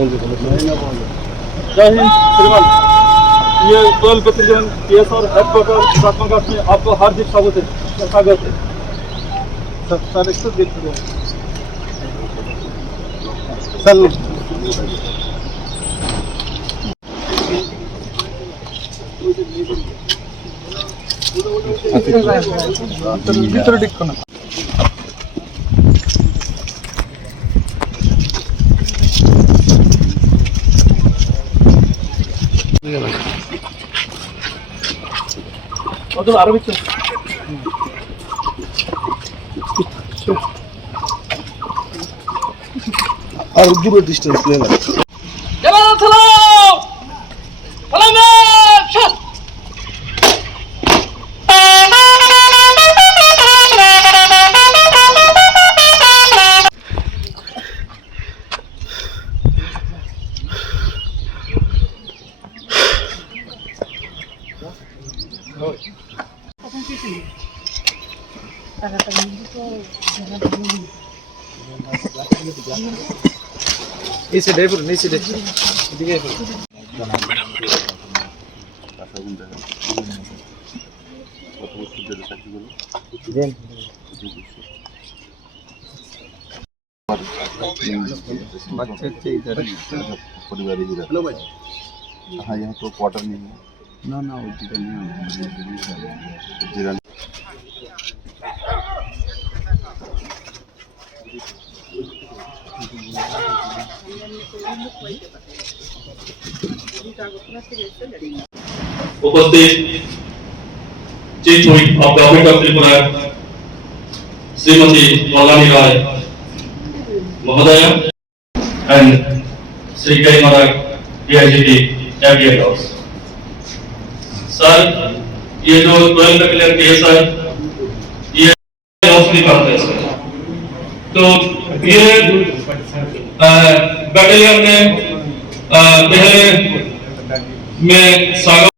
जय हिंद श्रीमान। ये 12 बटालियन TSR हेडक्वार्टर चकमाघाट में आपको हार्दिक स्वागत है। सर एक तो ভিতরে ঠিক কোনা ওদের আরো কিছু আর দূর ডিসটেন্স লে না জবান সালাম সালাম শট नीचे दे पूरा नीचे दे दिखे हेलो भाई हाँ यहाँ तो क्वार्टर नहीं है ना ना वो नहीं उपस्थित chief whip of government of Tripura Shrimati मौलानी राय महोदया एंड श्री कई मदर DIGP एवियर हाउस। सर ये जो 12 बटालियन TSR ये हाउस नहीं करते हैं सर, तो ये बटालियन में पहले में स्वागत